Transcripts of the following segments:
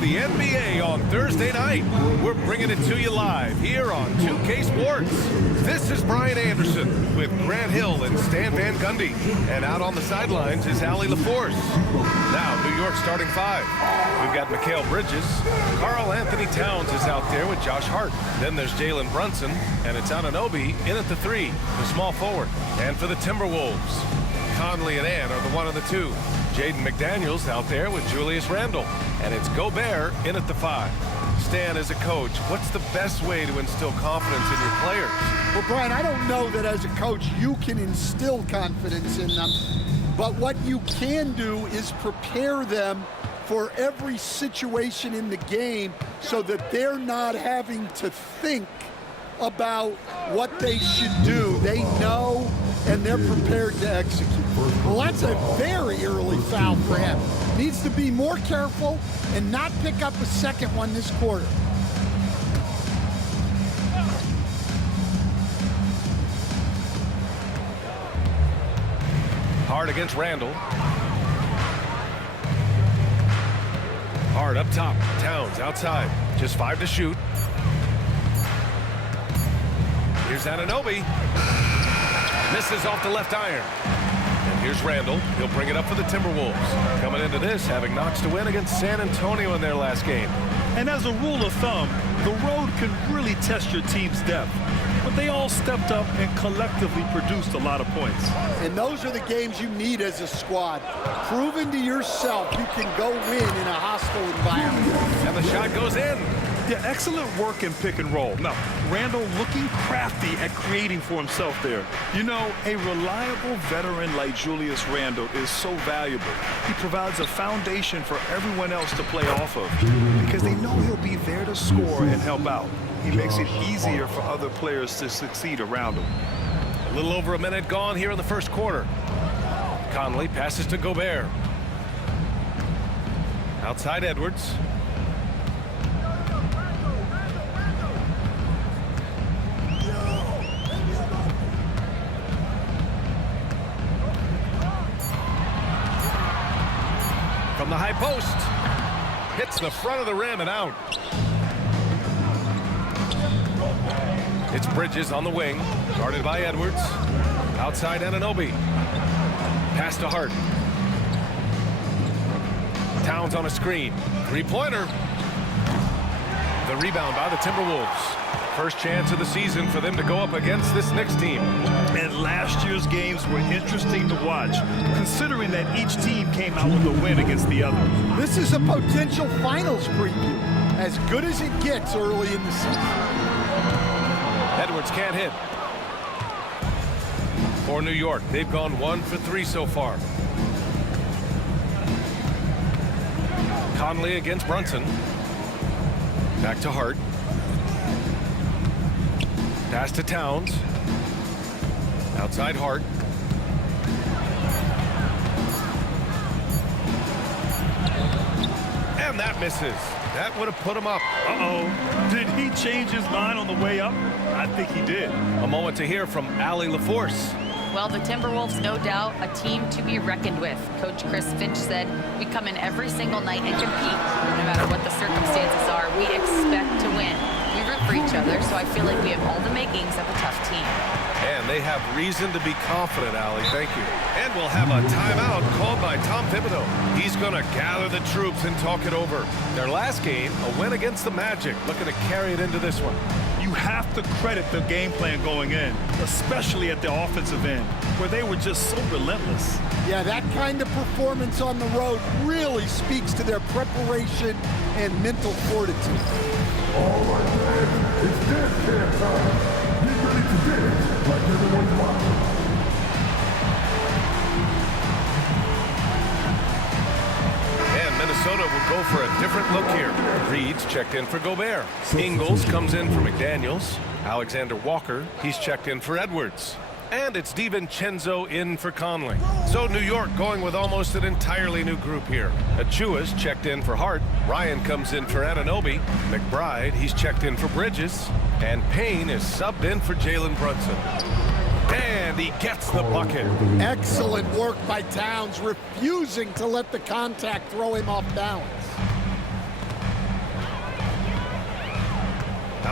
the NBA on Thursday night. We're bringing it to you live here on 2K Sports. This is Brian Anderson with Grant Hill and Stan Van Gundy. And out on the sidelines is Allie LaForce. Now, New York starting five. We've got Mikal Bridges. Karl Anthony Towns is out there with Josh Hart. Then there's Jalen Brunson. And it's Anunoby in at the three, the small forward. And for the Timberwolves, Conley and Ann are the 1 and the 2. Jaden McDaniels out there with Julius Randle. And it's Gobert in at the 5. Stan, as a coach, what's the best way to instill confidence in your players? Well, Brian, I don't know that as a coach you can instill confidence in them. But what you can do is prepare them for every situation in the game so that they're not having to think about what they should do. They know, and they're prepared to execute. Well, that's a very early foul for him. Needs to be more careful and not pick up a second one this quarter. Hart against Randle. Hart up top. Towns outside. Just 5 to shoot. Here's Anunoby. Misses off the left iron. And here's Randle. He'll bring it up for the Timberwolves. Coming into this, having Knox to win against San Antonio in their last game. And as a rule of thumb, the road can really test your team's depth. But they all stepped up and collectively produced a lot of points. And those are the games you need as a squad. Proving to yourself you can go win in a hostile environment. And the shot goes in. Yeah, excellent work in pick and roll. Now, Randle looking crafty at creating for himself there. You know, a reliable veteran like Julius Randle is so valuable. He provides a foundation for everyone else to play off of because they know he'll be there to score and help out. He makes it easier for other players to succeed around him. A little over a minute gone here in the first quarter. Conley passes to Gobert. Outside Edwards. From the high post. Hits the front of the rim and out. It's Bridges on the wing, guarded by Edwards. Outside Anunoby. Pass to Hart. Towns on a screen. Three-pointer. The rebound by the Timberwolves. First chance of the season for them to go up against this Knicks team. And last year's games were interesting to watch, considering that each team came out with a win against the other. This is a potential finals preview. As good as it gets early in the season. Edwards can't hit. For New York, they've gone 1 for 3 so far. Conley against Brunson. Back to Hart. Pass to Towns. Outside Hart. And that misses. That would have put him up. Uh-oh. Did he change his mind on the way up? I think he did. A moment to hear from Allie LaForce. Well, the Timberwolves, no doubt, a team to be reckoned with. Coach Chris Finch said, we come in every single night and compete. No matter what the circumstances are, we expect to win. We root for each other, so I feel like we have all the makings of a tough team. And they have reason to be confident, Allie. Thank you. And we'll have a timeout called by Tom Thibodeau. He's going to gather the troops and talk it over. Their last game, a win against the Magic, looking to carry it into this one. You have to credit the game plan going in, especially at the offensive end, where they were just so relentless. Yeah, that kind of performance on the road really speaks to their preparation and mental fortitude. All right, man, it's dance camp time. Get ready to dance like everyone's watching. And Minnesota will go for a different look here. Reed's checked in for Gobert. Ingles comes in for McDaniels. Alexander Walker, he's checked in for Edwards. And it's DiVincenzo in for Conley. So New York going with almost an entirely new group here. Achua's checked in for Hart. Ryan comes in for Anunoby. McBride, he's checked in for Bridges. And Payne is subbed in for Jalen Brunson. And he gets the bucket. Excellent work by Towns, refusing to let the contact throw him off balance.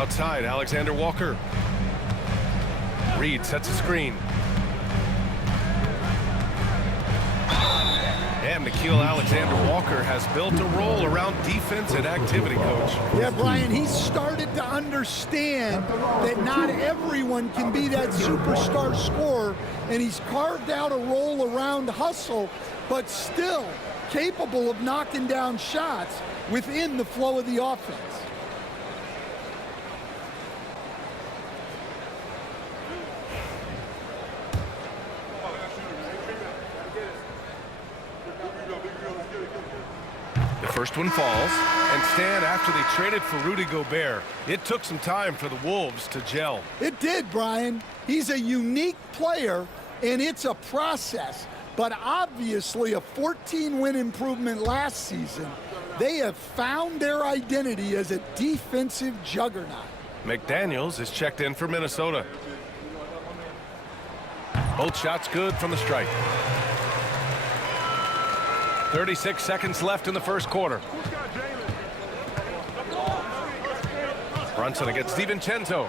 Outside, Alexander Walker. Reed sets a screen. And Nickeil Alexander-Walker has built a role around defense and activity, Coach. Yeah, Brian, he's started to understand that not everyone can be that superstar scorer, and he's carved out a role around hustle, but still capable of knocking down shots within the flow of the offense. The first one falls, and Stan, after they traded for Rudy Gobert, it took some time for the Wolves to gel. It did, Brian. He's a unique player, and it's a process. But obviously a 14-win improvement last season. They have found their identity as a defensive juggernaut. McDaniels is checked in for Minnesota. Both shots good from the stripe. 36 seconds left in the first quarter. Brunson against DiVincenzo.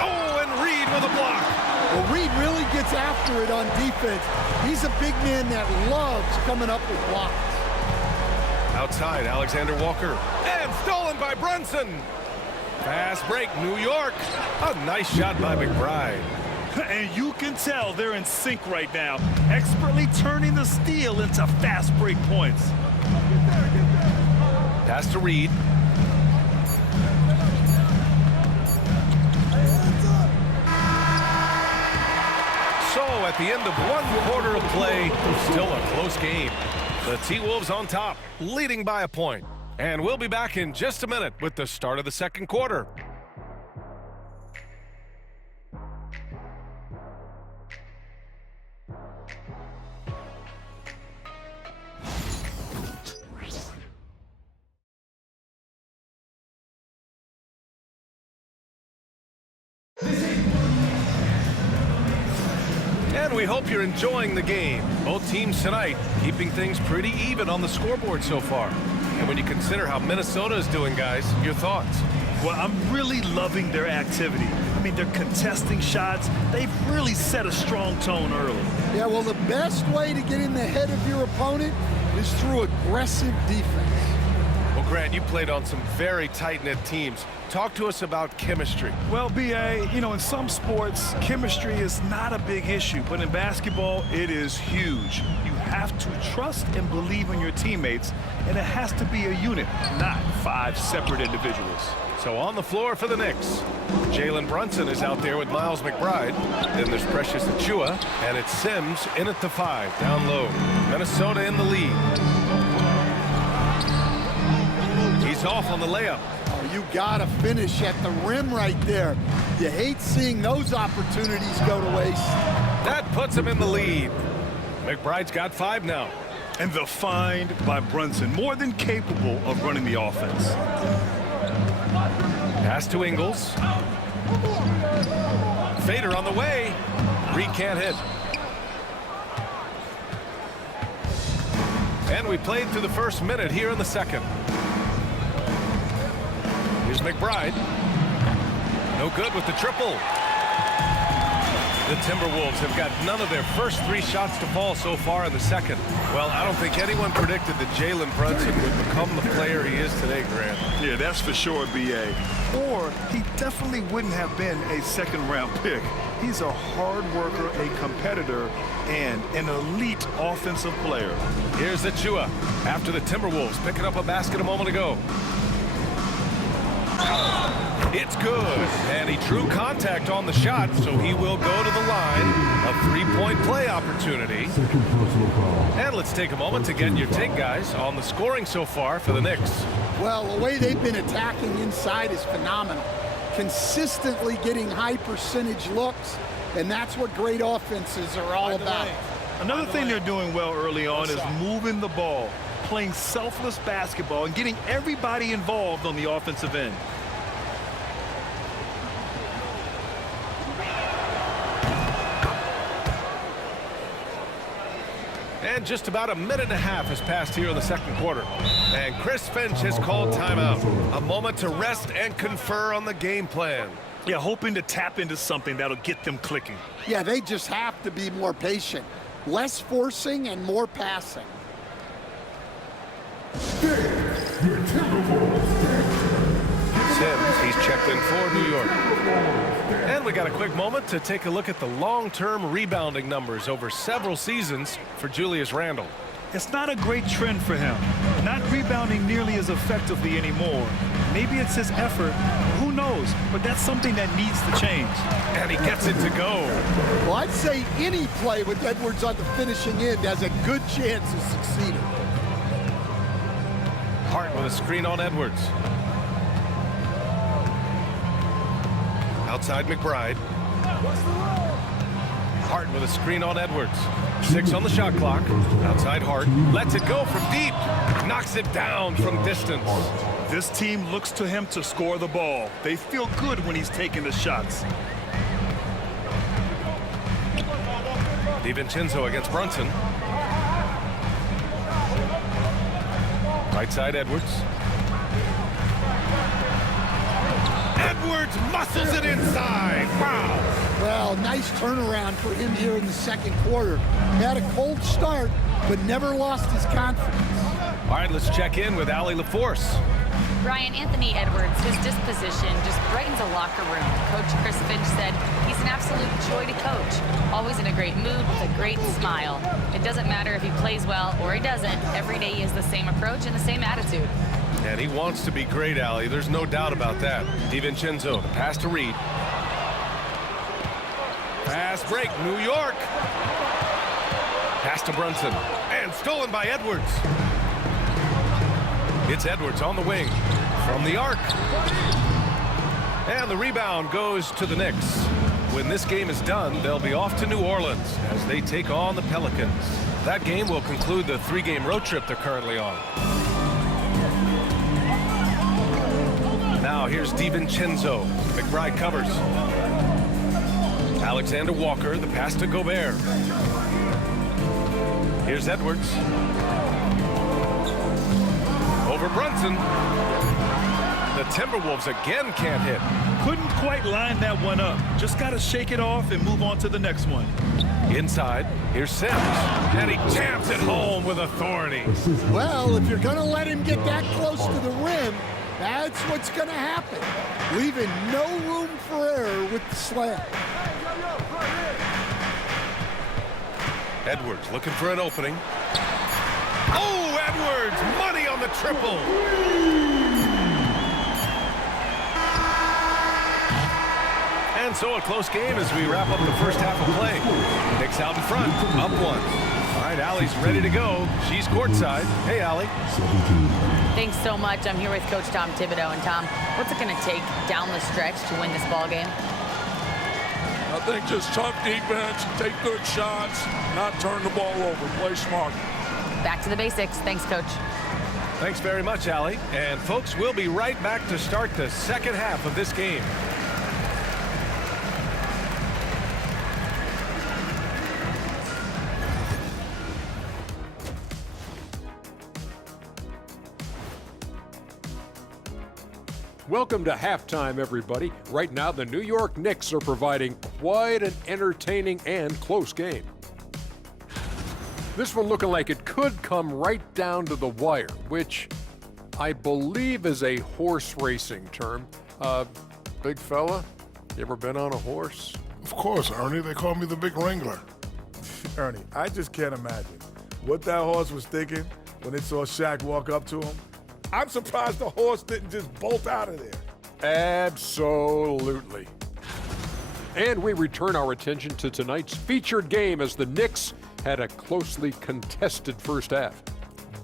Oh, and Reed with a block. Well, Reed really gets after it on defense. He's a big man that loves coming up with blocks. Outside, Alexander Walker. And stolen by Brunson. Fast break, New York. A nice shot by McBride. And you can tell they're in sync right now, expertly turning the steal into fast break points. Pass to Reed. So at the end of one quarter of play, still a close game. The T-Wolves on top, leading by a point. And we'll be back in just a minute with the start of the second quarter. And we hope you're enjoying the game. Both teams tonight keeping things pretty even on the scoreboard so far. And when you consider how Minnesota is doing, guys, your thoughts? Well, I'm really loving their activity. I mean, they're contesting shots. They've really set a strong tone early. Yeah, well, the best way to get in the head of your opponent is through aggressive defense. Well, Grant, you played on some very tight-knit teams. Talk to us about chemistry. Well, B.A., you know, in some sports, chemistry is not a big issue, but in basketball, it is huge. You have to trust and believe in your teammates, and it has to be a unit, not 5 separate individuals. So on the floor for the Knicks, Jalen Brunson is out there with Miles McBride. Then there's Precious Achiuwa, and it's Sims in at the 5, down low. Minnesota in the lead. He's off on the layup. Oh, you gotta finish at the rim right there. You hate seeing those opportunities go to waste. That puts him in the lead. McBride's got 5 now. And the find by Brunson, more than capable of running the offense. Pass to Ingles. Fader on the way. Reed can't hit. And we played through the first minute here in the second. Here's McBride. No good with the triple. The Timberwolves have got none of their first 3 shots to fall so far in the second. Well, I don't think anyone predicted that Jalen Brunson would become the player he is today, Grant. Yeah, that's for sure, B.A. Or he definitely wouldn't have been a second-round pick. He's a hard worker, a competitor, and an elite offensive player. Here's Achiuwa after the Timberwolves picking up a basket a moment ago. It's good, and he drew contact on the shot, so he will go to the line. A 3-point play opportunity. And let's take a moment to get your take, guys, on the scoring so far for the Knicks. Well, the way they've been attacking inside is phenomenal. Consistently getting high percentage looks, and that's what great offenses are all about. Another thing they're doing well early on is moving the ball, playing selfless basketball, and getting everybody involved on the offensive end. And just about a minute and a half has passed here in the second quarter. And Chris Finch has called timeout. A moment to rest and confer on the game plan. Yeah, hoping to tap into something that'll get them clicking. Yeah, they just have to be more patient. Less forcing and more passing. Your Timberwolves. Sims, he's checked in for New York. And we got a quick moment to take a look at the long-term rebounding numbers over several seasons for Julius Randle. It's not a great trend for him. Not rebounding nearly as effectively anymore. Maybe it's his effort. Who knows? But that's something that needs to change. And he gets it to go. Well, I'd say any play with Edwards on the finishing end has a good chance of succeeding. Hart with a screen on Edwards. Outside McBride. Hart with a screen on Edwards. 6 on the shot clock. Outside Hart. Lets it go from deep. Knocks it down from distance. This team looks to him to score the ball. They feel good when he's taking the shots. DiVincenzo against Brunson. Right side Edwards. Edwards muscles it inside. Wow. Well, nice turnaround for him here in the second quarter. Had a cold start, but never lost his confidence. All right, let's check in with Allie LaForce. Brian, Anthony Edwards, his disposition just brightens a locker room. Coach Chris Finch said he's an absolute joy to coach. Always in a great mood with a great smile. It doesn't matter if he plays well or he doesn't. Every day he has the same approach and the same attitude. And he wants to be great, Allie. There's no doubt about that. DiVincenzo, the pass to Reed. Pass break, New York. Pass to Brunson. And stolen by Edwards. It's Edwards on the wing from the arc. And the rebound goes to the Knicks. When this game is done, they'll be off to New Orleans as they take on the Pelicans. That game will conclude the 3-game road trip they're currently on. Now here's DiVincenzo. McBride covers. Alexander Walker, the pass to Gobert. Here's Edwards. Over Brunson. The Timberwolves again can't hit. Couldn't quite line that one up. Just got to shake it off and move on to the next one. Inside, here's Sims. And he jams it home with authority. Well, if you're going to let him get that close to the rim, that's what's going to happen. Leaving no room for error with the slam. Edwards looking for an opening. Oh, Edwards! Money on the triple! And so a close game as we wrap up the first half of play. Knicks out in front, up 1. All right, Allie's ready to go. She's courtside. Hey, Allie. Thanks so much. I'm here with Coach Tom Thibodeau. And Tom, what's it going to take down the stretch to win this ball game? I think just tough defense, take good shots, not turn the ball over, play smart. Back to the basics. Thanks, Coach. Thanks very much, Allie. And folks, we'll be right back to start the second half of this game. Welcome to halftime, everybody. Right now, the New York Knicks are providing quite an entertaining and close game. This one looking like it could come right down to the wire, which I believe is a horse racing term. Big fella, you ever been on a horse? Of course, Ernie. They call me the Big Wrangler. Ernie, I just can't imagine what that horse was thinking when it saw Shaq walk up to him. I'm surprised the horse didn't just bolt out of there. Absolutely. And we return our attention to tonight's featured game as the Knicks had a closely contested first half.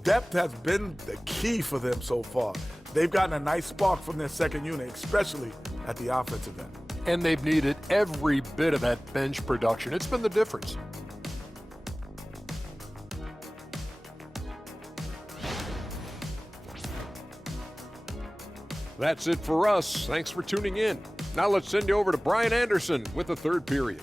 Depth has been the key for them so far. They've gotten a nice spark from their second unit, especially at the offensive end. And they've needed every bit of that bench production. It's been the difference. That's it for us. Thanks for tuning in. Now let's send you over to Brian Anderson with the third period.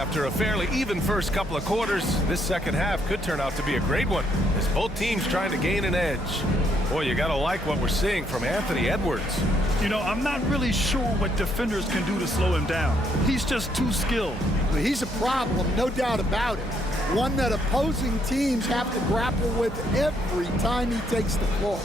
after a fairly even first couple of quarters, this second half could turn out to be a great one as both teams trying to gain an edge. Boy, you gotta like what we're seeing from Anthony Edwards. You know, I'm not really sure what defenders can do to slow him down. He's just too skilled. He's a problem, no doubt about it. One that opposing teams have to grapple with every time he takes the floor.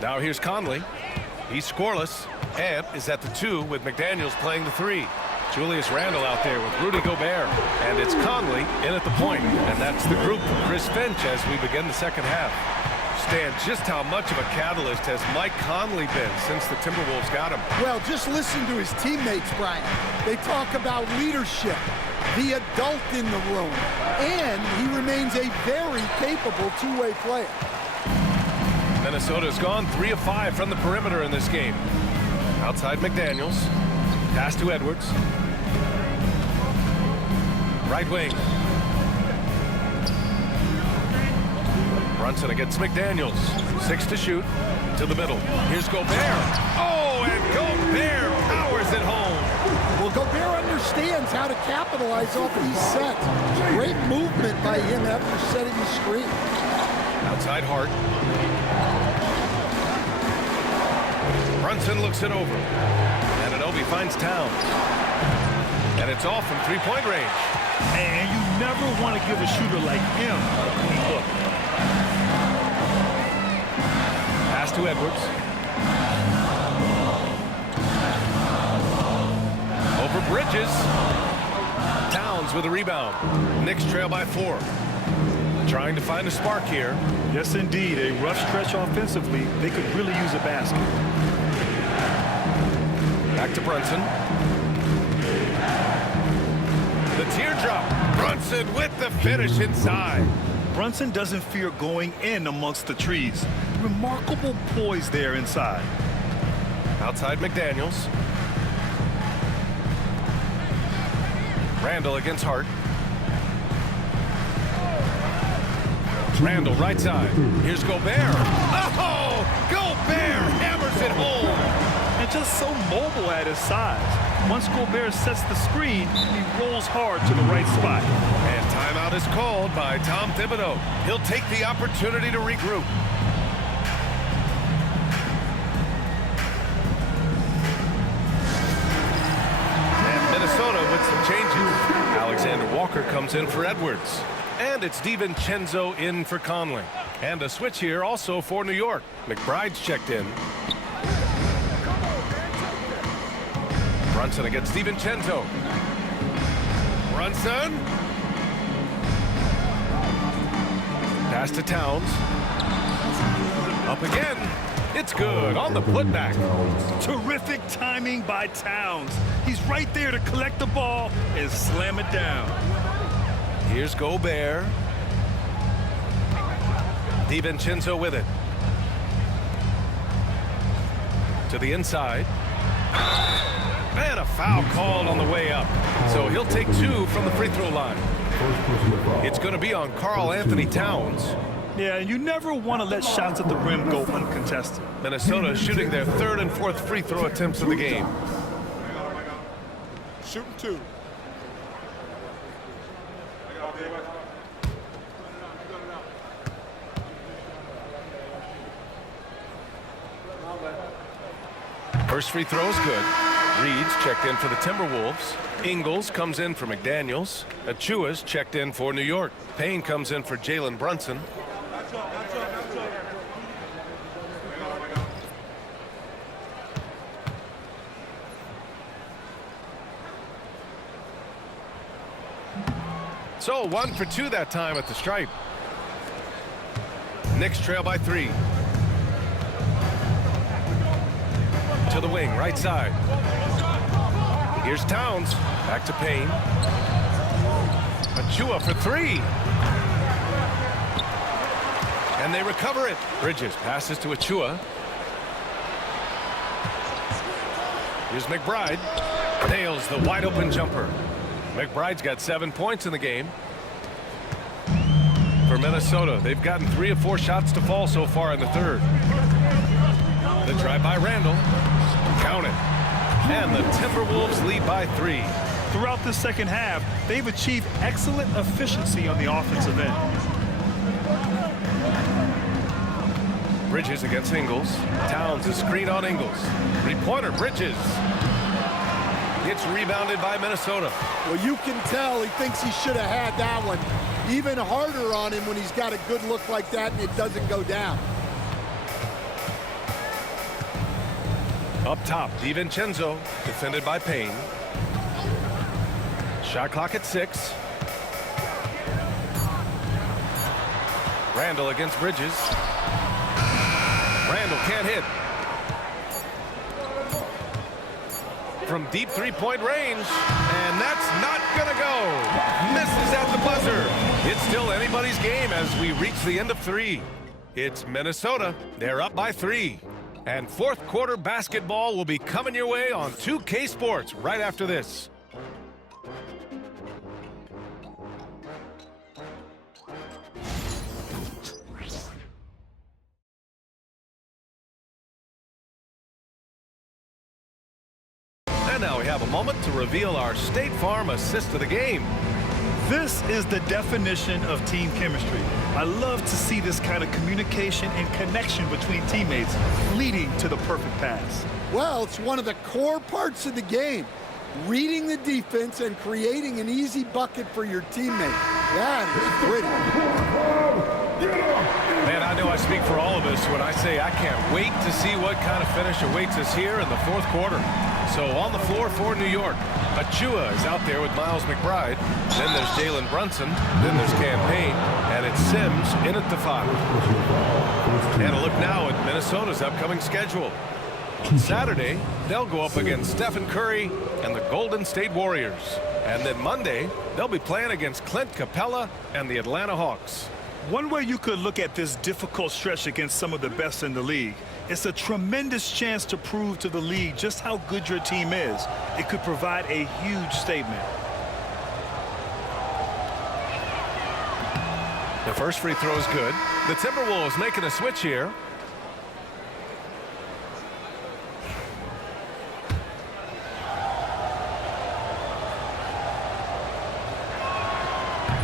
Now here's Conley. He's scoreless. Ant is at the 2 with McDaniels playing the 3. Julius Randle out there with Rudy Gobert. And it's Conley in at the point. And that's the group for Chris Finch as we begin the second half. Stan, just how much of a catalyst has Mike Conley been since the Timberwolves got him? Well, just listen to his teammates, Brian. They talk about leadership, the adult in the room, and he remains a very capable two-way player. Minnesota's gone 3 of 5 from the perimeter in this game. Outside McDaniels. Pass to Edwards. Right wing. Brunson against McDaniels. 6 to shoot. To the middle. Here's Gobert. Oh, and Gobert powers it home. Well, Gobert understands how to capitalize off these sets. Great movement by him after setting the screen. Outside Hart. Brunson looks it over. And Anunoby finds Towns. And it's off from three-point range. And you never want to give a shooter like him a clean look. Pass to Edwards. Over Bridges. Towns with a rebound. Knicks trail by 4. Trying to find a spark here. Yes, indeed. A rough stretch offensively. They could really use a basket. Back to Brunson. The teardrop. Brunson with the finish inside. Brunson doesn't fear going in amongst the trees. Remarkable poise there inside. Outside McDaniels. Randle against Hart. Randle right side. Here's Gobert. Oh! Gobert hammers it home. And just so mobile at his size. Once Gobert sets the screen, he rolls hard to the right spot. And timeout is called by Tom Thibodeau. He'll take the opportunity to regroup. And Minnesota with some changes. Alexander Walker comes in for Edwards. And it's DiVincenzo in for Conley. And a switch here also for New York. McBride's checked in. Brunson against DiVincenzo. Brunson. Pass to Towns. Up again. It's good on the putback. Terrific timing by Towns. He's right there to collect the ball and slam it down. Here's Gobert. DiVincenzo with it. To the inside. And a foul called on the way up. So he'll take 2 from the free throw line. It's going to be on Karl Anthony Towns. Yeah, and you never want to let shots at the rim go uncontested. Minnesota shooting their 3rd and 4th free throw attempts of the game. Shooting 2. First free throw is good. Reed's checked in for the Timberwolves. Ingles comes in for McDaniels. Achua's checked in for New York. Payne comes in for Jalen Brunson. So 1 for 2 that time at the stripe. Knicks trail by 3. To the wing, right side. Here's Towns. Back to Payne. Achua for 3. And they recover it. Bridges passes to Achua. Here's McBride. Nails the wide open jumper. McBride's got 7 points in the game. for Minnesota. They've gotten 3 of 4 shots to fall so far in the third. The drive by Randall. Count it. And the Timberwolves lead by 3. Throughout the second half, they've achieved excellent efficiency on the offensive end. Bridges against Ingles. Towns is screen on Ingles. 3-pointer, Bridges. It's rebounded by Minnesota. Well, you can tell he thinks he should have had that one. Even harder on him when he's got a good look like that and it doesn't go down. Up top, DiVincenzo, defended by Payne. Shot clock at 6. Randall against Bridges. Randall can't hit. From deep 3-point range, and that's not gonna go. Misses at the buzzer. It's still anybody's game as we reach the end of 3. It's Minnesota. They're up by 3. And fourth quarter basketball will be coming your way on 2K Sports right after this. And now we have a moment to reveal our State Farm assist of the game. This is the definition of team chemistry. I love to see this kind of communication and connection between teammates leading to the perfect pass. Well, it's one of the core parts of the game. Reading the defense and creating an easy bucket for your teammate. That is pretty. Man, I know I speak for all of us when I say I can't wait to see what kind of finish awaits us here in the fourth quarter. So on the floor for New York, Achua is out there with Miles McBride. Then there's Jalen Brunson. Then there's Campaign. And it's Sims in at the 5. And a look now at Minnesota's upcoming schedule. On Saturday, they'll go up against Stephen Curry and the Golden State Warriors. And then Monday, they'll be playing against Clint Capella and the Atlanta Hawks. One way you could look at this difficult stretch against some of the best in the league, it's a tremendous chance to prove to the league just how good your team is. It could provide a huge statement. The first free throw is good. The Timberwolves making a switch here.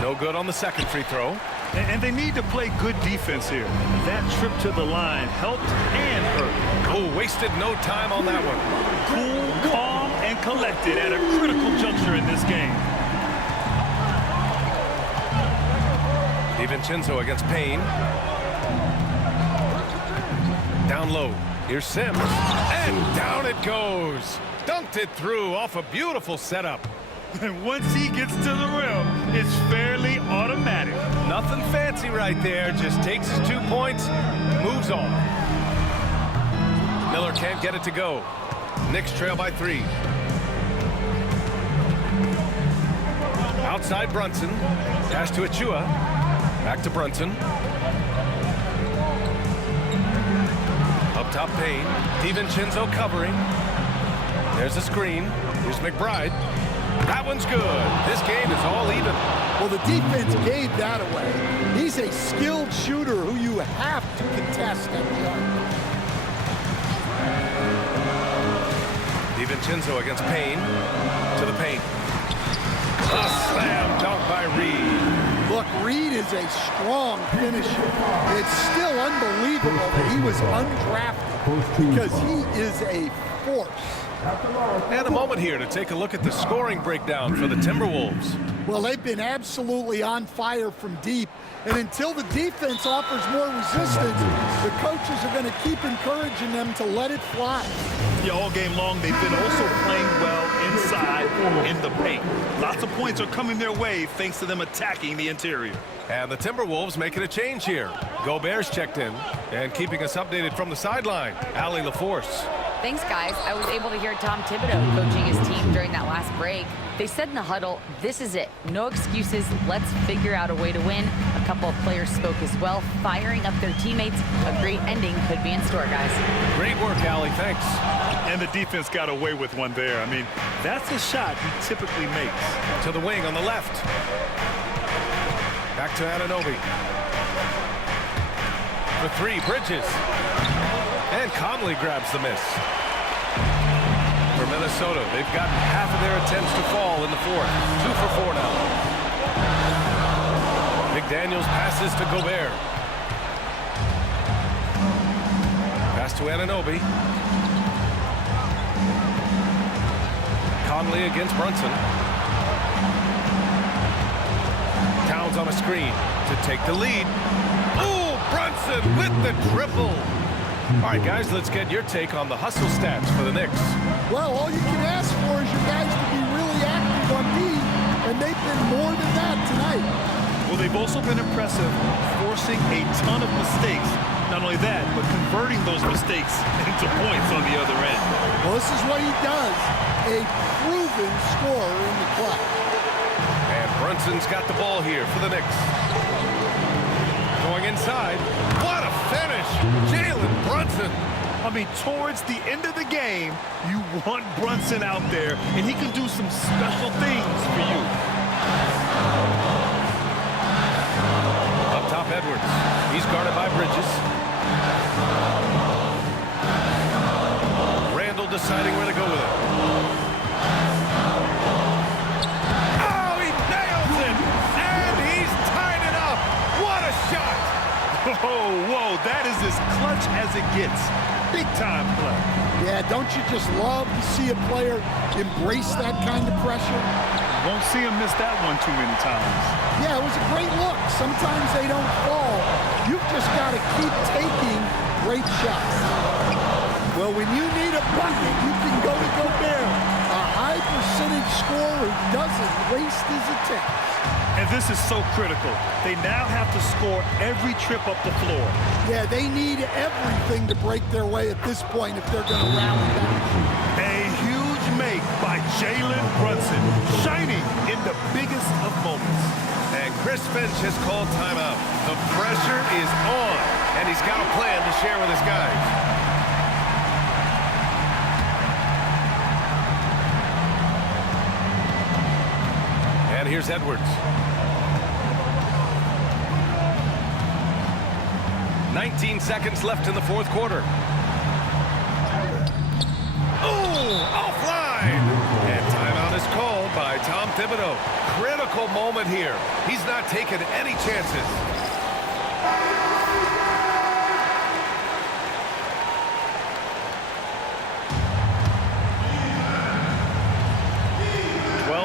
No good on the second free throw. And they need to play good defense here. That trip to the line helped and hurt. Oh, wasted no time on that one. Cool, calm, and collected at a critical juncture in this game. DiVincenzo against Payne. Down low. Here's Sims. And down it goes. Dunked it through off a beautiful setup. And once he gets to the rim, it's fairly automatic. Nothing fancy right there. Just takes his 2 points, moves on. Miller can't get it to go. Knicks trail by 3. Outside Brunson. Pass to Achua. Back to Brunson. Up top Payne. DiVincenzo covering. There's a screen. Here's McBride. That one's good. This game is all even. Well, the defense gave that away. He's a skilled shooter who you have to contest at the arc. DiVincenzo against Payne. To the paint. A slam dunk by Reed. Look, Reed is a strong finisher. It's still unbelievable that he was undrafted because he is a force. And a moment here to take a look at the scoring breakdown for the Timberwolves. Well, they've been absolutely on fire from deep. And until the defense offers more resistance, the coaches are going to keep encouraging them to let it fly. Yeah, all game long, they've been also playing well inside in the paint. Lots of points are coming their way thanks to them attacking the interior. And the Timberwolves making a change here. Gobert's checked in and keeping us updated from the sideline. Allie LaForce. Thanks, guys. I was able to hear Tom Thibodeau coaching his team during that last break. They said in the huddle, this is it. No excuses. Let's figure out a way to win. A couple of players spoke as well, firing up their teammates. A great ending could be in store, guys. Great work, Allie. Thanks. And the defense got away with one there. I mean, that's a shot he typically makes. To the wing on the left. Back to Anunoby. For three, Bridges. And Conley grabs the miss. For Minnesota, they've gotten half of their attempts to fall in the fourth. 2 for 4 now. McDaniels passes to Gobert. Pass to Anunoby. Conley against Brunson. Towns on a screen to take the lead. Oh, Brunson with the triple. All right, guys, let's get your take on the hustle stats for the Knicks. Well, all you can ask for is your guys to be really active on D, and they've been more than that tonight. Well, they've also been impressive, forcing a ton of mistakes. Not only that, but converting those mistakes into points on the other end. Well, this is what he does, a proven scorer in the club. And Brunson's got the ball here for the Knicks. Going inside. What a finish! Jalen Brunson. I mean, towards the end of the game, you want Brunson out there, and he can do some special things for you. Up top, Edwards. He's guarded by Bridges. Randall deciding where to go with it. Oh, he nails it! And he's tied it up! What a shot! Whoa, that is as clutch as it gets. Big time play. Yeah, don't you just love to see a player embrace that kind of pressure? Won't see him miss that one too many times. Yeah, it was a great look. Sometimes they don't fall. You've just got to keep taking great shots. Well, when you need a bucket, you can go to Gobert, a high percentage scorer who doesn't waste his attempts. And this is so critical. They now have to score every trip up the floor. Yeah, they need everything to break their way at this point if they're going to rally back. A huge make by Jalen Brunson, shining in the biggest of moments. And Chris Finch has called timeout. The pressure is on, and he's got a plan to share with his guys. And here's Edwards. 19 seconds left in the fourth quarter. Oh, offline! And timeout is called by Tom Thibodeau. Critical moment here. He's not taking any chances.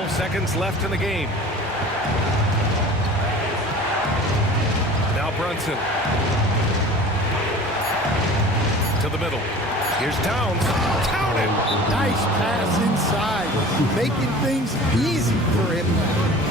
Seconds left in the game. Now Brunson. To the middle. Here's Towns. Towned. Nice pass inside, making things easy for him.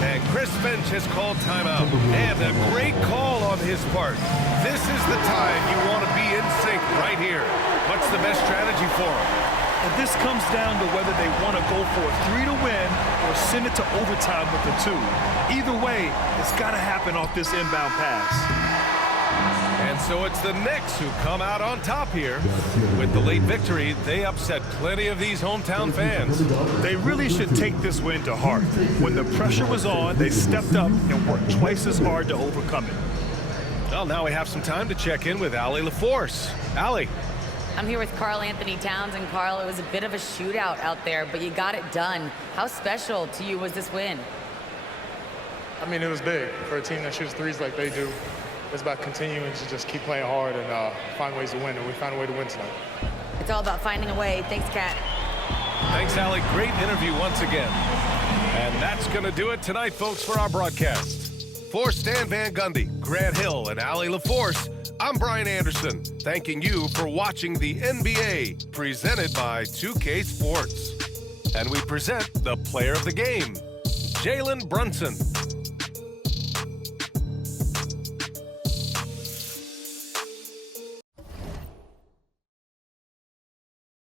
And Chris Finch has called timeout. And a great call on his part. This is the time you want to be in sync right here. What's the best strategy for him? And this comes down to whether they want to go for a 3 to win or send it to overtime with a 2. Either way, it's got to happen off this inbound pass. And so it's the Knicks who come out on top here. With the late victory, they upset plenty of these hometown fans. They really should take this win to heart. When the pressure was on, they stepped up and worked twice as hard to overcome it. Well, now we have some time to check in with Allie LaForce. Allie. I'm here with Karl Anthony Towns, and Karl, it was a bit of a shootout out there, but you got it done. How special to you was this win? I mean, it was big. For a team that shoots threes like they do, it's about continuing to just keep playing hard and find ways to win, and we found a way to win tonight. It's all about finding a way. Thanks, Kat. Thanks, Allie. Great interview once again. And that's going to do it tonight, folks, for our broadcast. For Stan Van Gundy, Grant Hill, and Allie LaForce, I'm Brian Anderson, thanking you for watching the NBA, presented by 2K Sports. And we present the player of the game, Jalen Brunson.